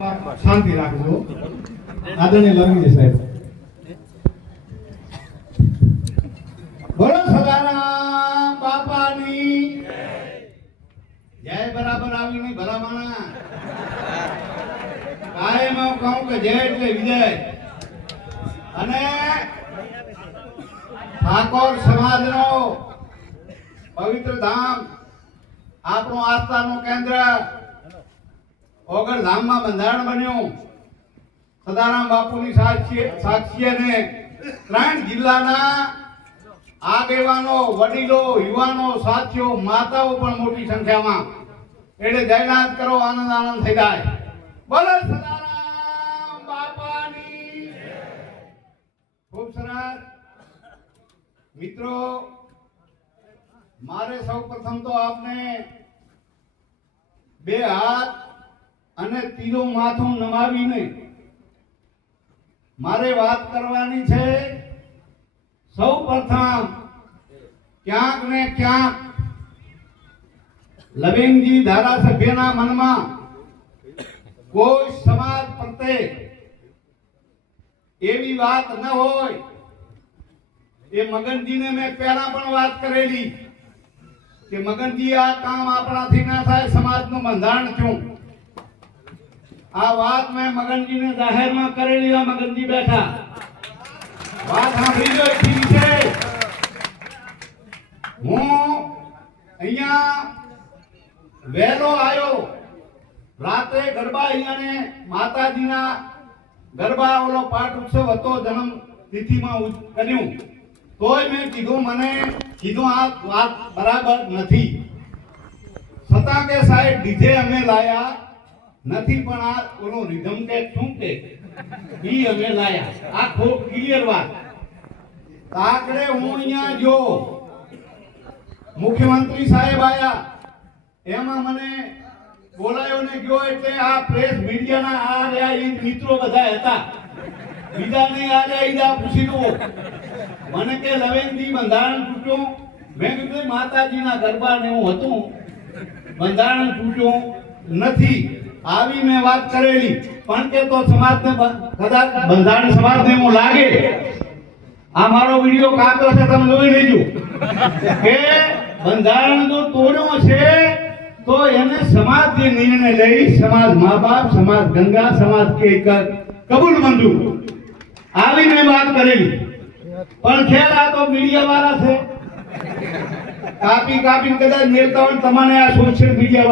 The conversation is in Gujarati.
શાંતિ રાખજો. આદરણીય લવંગજી સાહેબ. બોલો સદારામ બાપાની. જય બરાબર આવી નહીં, ભલા માણા કાયમ હું કહું કે જય એટલે વિજય. અને ઠાકોર સમાજનો પવિત્ર ધામ, આપણું આસ્થાનું કેન્દ્ર ઓગળ ધામમાં બંધારણ બન્યું. સદારામ બાપુની સાક્ષી સાક્ષી અને ત્રણ જિલ્લાના આગેવાનો, વડીલો, યુવાનો, સાથીઓ, માતાઓ પણ મોટી સંખ્યામાં. એટલે જયનાથ કરો, આનંદ આનંદ થઈ જાય. બોલો સદારામ બાપાની. ખૂબ સરસ. મિત્રો, મારે સૌ પ્રથમ તો આપને બે હાથ અને તીરો માથું નમાવીને મારે વાત કરવાની છે, સૌ પ્રથમ ક્યાંક ને ક્યાંક લવિંગજી ધારાસભ્યના મનમાં કોઈ સમાજ પ્રત્યે એવી વાત ન હોય. એ મગનજીને મેં પહેલા પણ વાત કરેલી કે મગનજી આ કામ આપણાથી ના થાય, સમાજનું બંધારણ થયું આ વાત મેં મગનજીને જાહેરમાં કરેલી, આ મગનજી બેઠા. વાત સાંભળી લો ઠીક છે હું અહીંયા વહેલો આવ્યો. રાત્રે ગરબા અહીંયાને માતાજીના ગરબા ઓલો પાઠ ઉત્સવ હતો, જન્મ તિથિમાં કર્યું. તોય મેં કીધું, મને કીધું આ વાત બરાબર નથી. છતાં કે સાહેબ, ડીજે અમે લાયા. નથી, પણ આ ઓલો રિધમ કે શું કે? ઈ અમે લાયા. આ ખો ક્લિયર વાત. આકડે હું અહીંયા જો મુખ્યમંત્રી સાહેબ આયા. એમાં મને બોલાયો ને ગયો એટલે આ પ્રેસ મીડિયાના આ રહ્યા એ મિત્રો બધા હતા. બીજા નહીં આ રહ્યા ઈદા પૂછી દો મને કે, લવેનજી, બંધારણ તૂટ્યું. મેં કીધું માતાજીના ગરબા ને હું હતું. બંધારણ તૂટ્યું નથી. આવી મેં વાત કરેલી. પણ કે તો સમાજને ને કદાચ બંધારણ સમાજને એવું લાગે. આ મારો વીડિયો કાપ્યો છે, તમે જોઈ લેજો. કે બંધારણ જો તોડ્યો છે, તો એને સમાજ જે નિર્ણય લઈ, સમાજ મા બાપ સમાજ ગંગા, સમાજ કે કબૂલ મંજૂર. આવી મેં વાત કરેલી. પણ ખેર આ તો મીડિયા વાળા છે. કાપી કાપી કદાચ મેળતા હોય ને તમને આ સોશિયલ મીડિયા